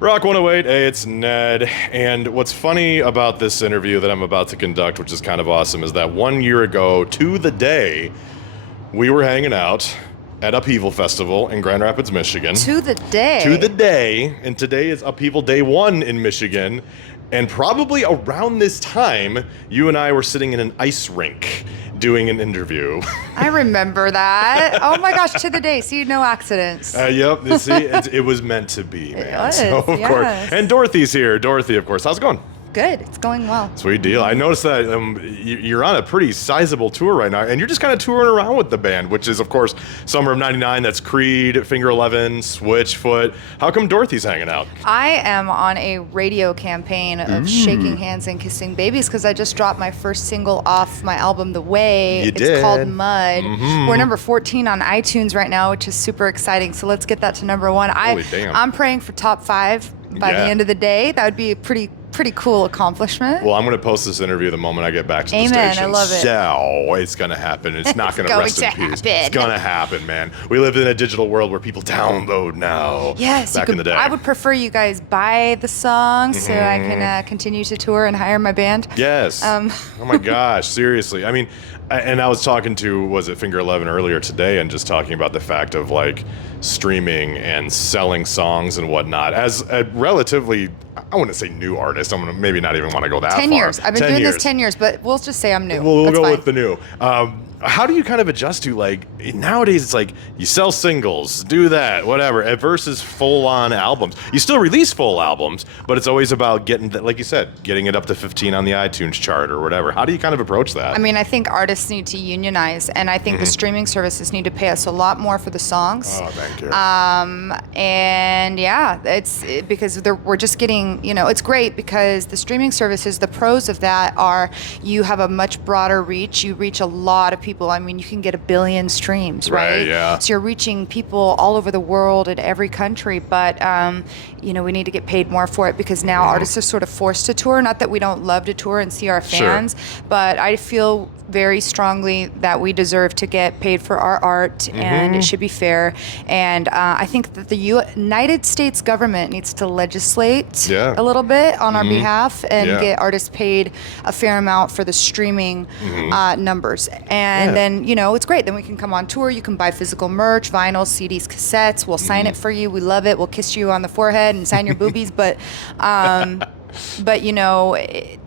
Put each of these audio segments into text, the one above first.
Rock 108, hey, it's Ned. And what's funny about this interview that I'm about to conduct, which is kind of awesome, is that 1 year ago to the day, we were hanging out at Upheaval Festival in Grand Rapids, Michigan. To the day. To the day. And today is Upheaval Day 1 in Michigan. And probably around this time, you and I were sitting in an ice rink doing an interview. I remember that. Oh my gosh, to the day. See, no accidents. Yep. See, it was meant to be, man. It was, so, of course. And Dorothy's here. Dorothy, of course. How's it going? Good. It's going well. Sweet deal. I noticed that you're on a pretty sizable tour right now, and you're just kind of touring around with the band, which is, of course, Summer of '99. That's Creed, Finger 11, Switchfoot. How come Dorothy's hanging out? I am on a radio campaign of shaking hands and kissing babies because I just dropped my first single off my album, The Way. It's called Mud. We're number 14 on iTunes right now, which is super exciting. So let's get that to number 1. Holy damn. I'm praying for top 5 by the end of the day. That would be a pretty cool accomplishment. Well, I'm going to post this interview the moment I get back to the Amen. station. I love it. So it's going to happen. It's not going to rest in peace. Happen. It's going to happen, man. We live in a digital world where people download now. Yes. Back in the day. I would prefer you guys buy the song so I can continue to tour and hire my band. Yes. Oh my gosh, seriously. I mean, and I was talking to, was it Finger 11 earlier today, and just talking about the fact of like streaming and selling songs and whatnot. As a relatively, I wouldn't say new artist, I'm going to maybe not even want to go that 10 far. years. I've been doing this 10 years, but we'll just say I'm new. We'll go fine. with the new. How do you kind of adjust to, like, nowadays it's like you sell singles, do that, whatever, versus full-on albums. You still release full albums, but it's always about getting, like you said, getting it up to 15 on the iTunes chart or whatever. How do you kind of approach that? I mean, I think artists need to unionize, and I think the streaming services need to pay us a lot more for the songs. Oh, thank you. And yeah, because we're just getting, it's great because the streaming services, the pros of that are you have a much broader reach. You reach a lot of people. I mean, you can get 1 billion streams, right? Yeah. So you're reaching people all over the world in every country, but we need to get paid more for it because now artists are sort of forced to tour. Not that we don't love to tour and see our fans, but I feel very strongly that we deserve to get paid for our art, and it should be fair. And I think that the United States government needs to legislate a little bit on our behalf and get artists paid a fair amount for the streaming numbers. And then, it's great. Then we can come on tour. You can buy physical merch, vinyl, CDs, cassettes. We'll sign it for you. We love it. We'll kiss you on the forehead and sign your boobies. But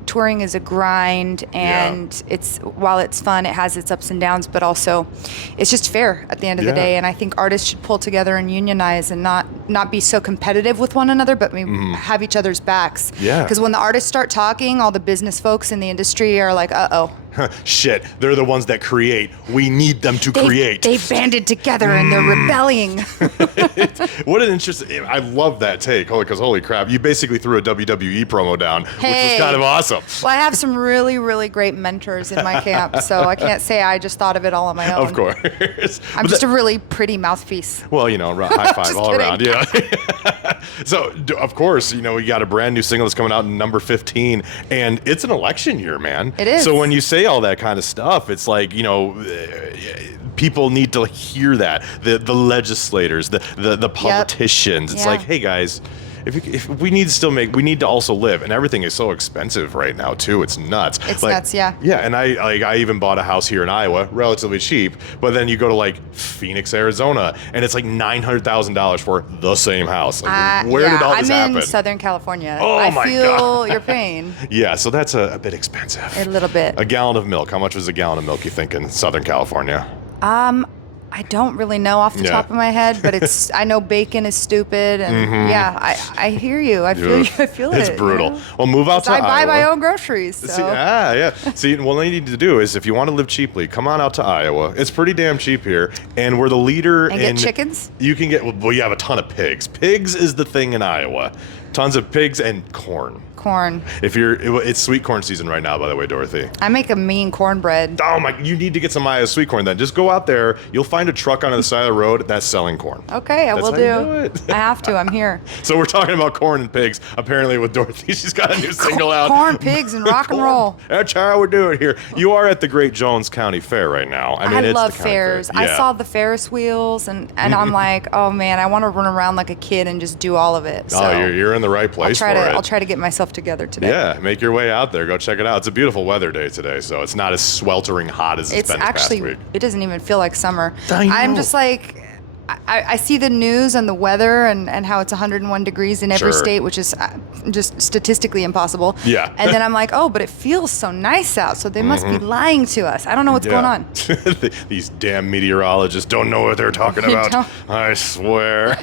touring is a grind, and while it's fun, it has its ups and downs, but also it's just fair at the end of the day. And I think artists should pull together and unionize and not be so competitive with one another, but have each other's backs. Because when the artists start talking, all the business folks in the industry are like, uh-oh. Shit, they're the ones that create. We need them to create. They've banded together and they're rebelling. What an interesting, I love that take, because holy crap, you basically threw a WWE promo down, which was kind of awesome. Well, I have some really, really great mentors in my camp, so I can't say I just thought of it all on my own. Of course. I'm just a really pretty mouthpiece. Well, high five all around. Yeah. So, of course, we got a brand new single that's coming out in number 15, and it's an election year, man. It is. So when you say all that kind of stuff, it's like, people need to hear that. The legislators, the politicians. It's like, hey guys, if we need to we need to also live, and everything is so expensive right now too. It's nuts. It's nuts, yeah. Yeah, and I even bought a house here in Iowa, relatively cheap, but then you go to like Phoenix, Arizona, and it's like $900,000 for the same house. Like, where did all this happen? I'm in Southern California. Oh my God. I feel your pain. Yeah, so that's a bit expensive. A little bit. A gallon of milk. How much was a gallon of milk, you think, in Southern California? I don't really know off the top of my head, but I know bacon is stupid, and I hear you. I feel you. I feel it. It's brutal. Well, move out to Iowa. I buy my own groceries. So. See, what you need to do is, if you want to live cheaply, come on out to Iowa. It's pretty damn cheap here, and we're the leader in. And get chickens? You can get. Well, you have a ton of pigs. Pigs is the thing in Iowa. Tons of pigs and corn. Corn. It's sweet corn season right now, by the way, Dorothy. I make a mean cornbread. Oh my! You need to get some Iowa sweet corn. Then just go out there. You'll find a truck on the side of the road that's selling corn. Okay, I will do it. I have to. I'm here. So we're talking about corn and pigs. Apparently, with Dorothy, she's got a new single out. Corn, pigs, and rock and roll. That's how we're doing here. You are at the Great Jones County Fair right now. I mean, it's love the county fairs. fair. Yeah. I saw the Ferris wheels, and I'm like, oh man, I want to run around like a kid and just do all of it. So. Oh, you're in the right place for it. I'll try to get myself together today. Yeah, make your way out there. Go check it out. It's a beautiful weather day today, so it's not as sweltering hot as it's been this past week. It doesn't even feel like summer. I know. I'm just like, I see the news and the weather and how it's 101 degrees in every state, which is just statistically impossible. Yeah. And then I'm like, oh, but it feels so nice out, so they must be lying to us. I don't know what's going on. These damn meteorologists don't know what they're talking about. I swear.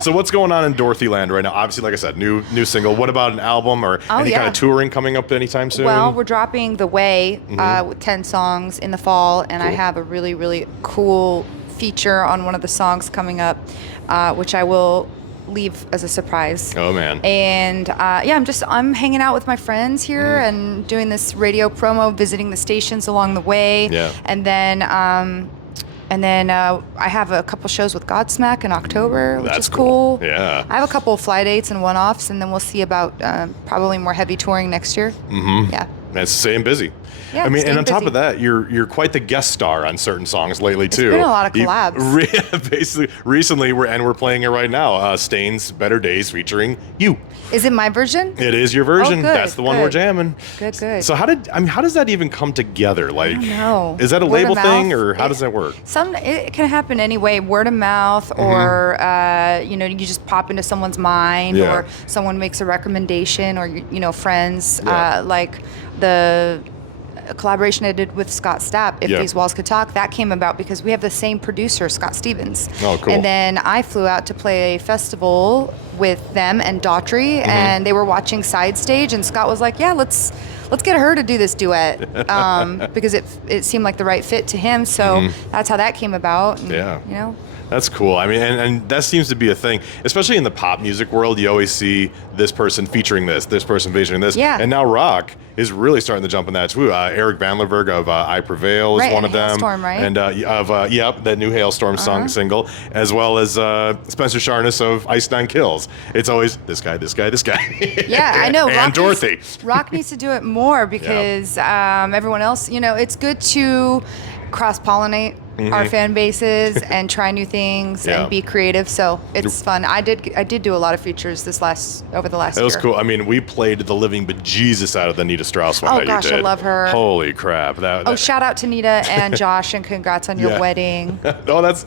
So what's going on in Dorothy land right now? Obviously, like I said, new single. What about an album or any kind of touring coming up anytime soon? Well, we're dropping The Way with 10 songs in the fall, and I have a really, really cool feature on one of the songs coming up, which I will leave as a surprise. Oh man. And I'm hanging out with my friends here and doing this radio promo, visiting the stations along the way. Yeah. And then I have a couple shows with Godsmack in October, which is cool. Yeah. I have a couple of fly dates and one-offs, and then we'll see about probably more heavy touring next year. Yeah. That's staying busy. Yeah, I mean, and on top busy. of that, you're quite the guest star on certain songs lately too. It's been a lot of collabs. Basically, recently we're playing it right now. Stain's "Better Days" featuring you. Is it my version? It is your version. Oh, good, That's the one we're jamming. Good. So how does that even come together? Like, I don't know. Is that a Word label of thing, mouth. or how does that work? It can happen anyway. Word of mouth, or you just pop into someone's mind, Yeah. or someone makes a recommendation, or friends. Yeah. Like the collaboration I did with Scott Stapp, If Yeah. These Walls Could Talk, that came about because we have the same producer, Scott Stevens. Oh, cool. And then I flew out to play a festival with them and Daughtry, and they were watching Side Stage, and Scott was like, yeah, let's get her to do this duet, because it seemed like the right fit to him. So that's how that came about. And, Yeah. That's cool. I mean, and that seems to be a thing, especially in the pop music world. You always see this person featuring this person featuring this. Yeah. And now rock is really starting to jump in that too. Eric Van Lerberg of I Prevail is Right, one and of them. Hailstorm, right? And that new Hailstorm single, as well as Spencer Sharness of Ice Nine Kills. It's always this guy. Yeah, I know. And Dorothy. Rock needs to do it more because everyone else, it's good to cross-pollinate our fan bases and try new things and be creative. So it's fun. I did do a lot of features over the last year. It was cool. I mean, we played the living bejesus out of the Nita Strauss one. Oh that gosh, you did. I love her. Holy crap! Shout out to Nita and Josh, and congrats on your wedding. That's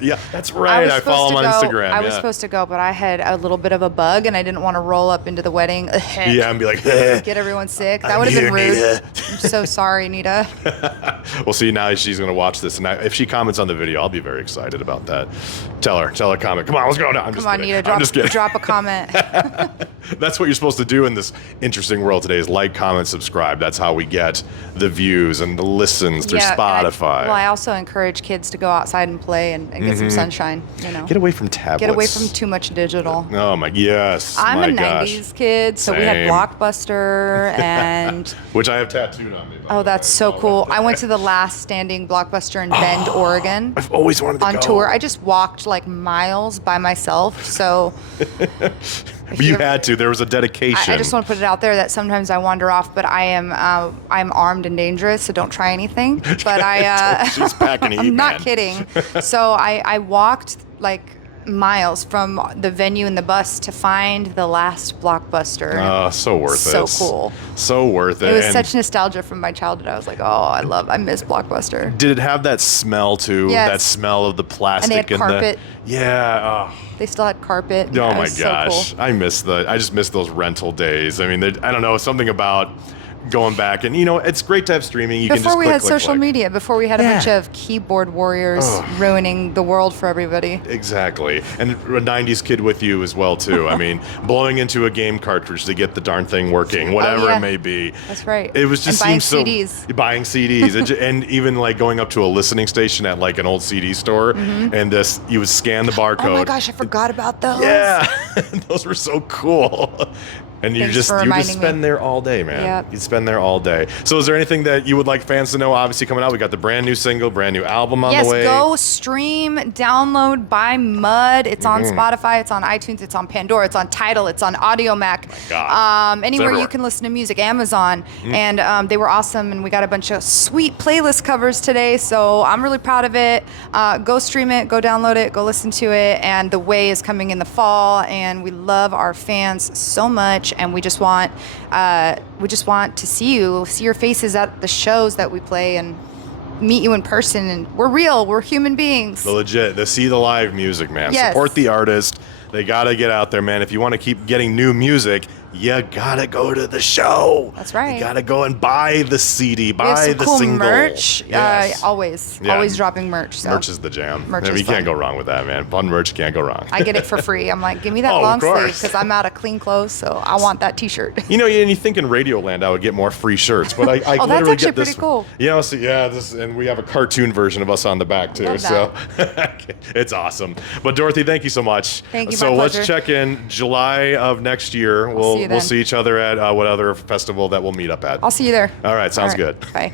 right. I follow him on Instagram. I was supposed to go, but I had a little bit of a bug, and I didn't want to roll up into the wedding. And be like, get everyone sick. That would have been rude. Nita. I'm so sorry, Nita. Well, see, now she's gonna watch this, and if she comments on the video, I'll be very excited about that. Tell her, comment. Come on, let's go now. Come on, Nita, drop a comment. That's what you're supposed to do in this interesting world today: is like, comment, subscribe. That's how we get the views and the listens through Spotify. I also encourage kids to go outside and play and get some sunshine. Get away from tablets. Get away from too much digital. Oh my, yes. I'm my a gosh. 90s kid, so we had Same. Blockbuster and which I have tattooed on me. oh, that's so cool. I went to the last standing Blockbuster in Bend, Oregon. I've always wanted to on go. tour. I just walked like miles by myself. So but you had to. There was a dedication. I just want to put it out there that sometimes I wander off, but I'm armed and dangerous, so don't try anything. But She's packing heat, I'm not man. kidding. So I walked like miles from the venue in the bus to find the last Blockbuster. Oh, so worth it. So cool. So worth it. It was And such nostalgia from my childhood. I was like, I miss Blockbuster. did it have that smell too? Yes. That smell of the plastic And they had carpet. Yeah. They still had carpet. Oh Yeah, it my was so gosh. cool. I just miss those rental days. I mean, I don't know, something about going back, and it's great to have streaming. You can just Before we click, had click, social click. media, before we had a bunch of keyboard warriors ruining the world for everybody. Exactly. And a 90s kid with you as well, too. I mean, blowing into a game cartridge to get the darn thing working, whatever it may be. That's right. It was just And buying seems CDs. so... Buying CDs. And even like going up to a listening station at like an old CD store, and you would scan the barcode. Oh my gosh, I forgot about those. Yeah. Those were so cool. And you Thanks just for reminding spend me. there all day, man. Yep. You spend there all day. So is there anything that you would like fans to know? Obviously coming out, we got the brand new single, brand new album on the way. Yes, go stream, download, buy Mud. It's on Mm-hmm. Spotify, it's on iTunes, it's on Pandora, it's on Tidal, it's on Audio Mac. God. Anywhere everywhere. you can listen to music, Amazon. And they were awesome, and we got a bunch of sweet playlist covers today, so I'm really proud of it. Go stream it, go download it, go listen to it. And The Way is coming in the fall, and we love our fans so much, and we just want to see your faces at the shows that we play and meet you in person. And we're real, we're human beings. See the live music, man. Yes. Support the artist. They gotta get out there, man. If you want to keep getting new music, you gotta go to the show. That's right. You gotta go and buy the CD, We have buy some the cool single. merch. Yes. Always Yeah. dropping merch. So. Merch is the jam. Merch I mean, is you can't fun. go wrong with that, man. Fun merch, can't go wrong. I get it for free. I'm like, give me that Oh, of long sleeve course. because I'm out of clean clothes, so I want that T-shirt. You know, and you think in Radioland I would get more free shirts, but I Oh, that's literally actually get this. pretty cool. You know, and we have a cartoon version of us on the back too. Love So it's awesome. But Dorothy, thank you so much. Thank you, So my let's pleasure. check in July of next year. see you We'll then. see each other at what other festival that we'll meet up at. I'll see you there. All right, sounds All right, good. Bye.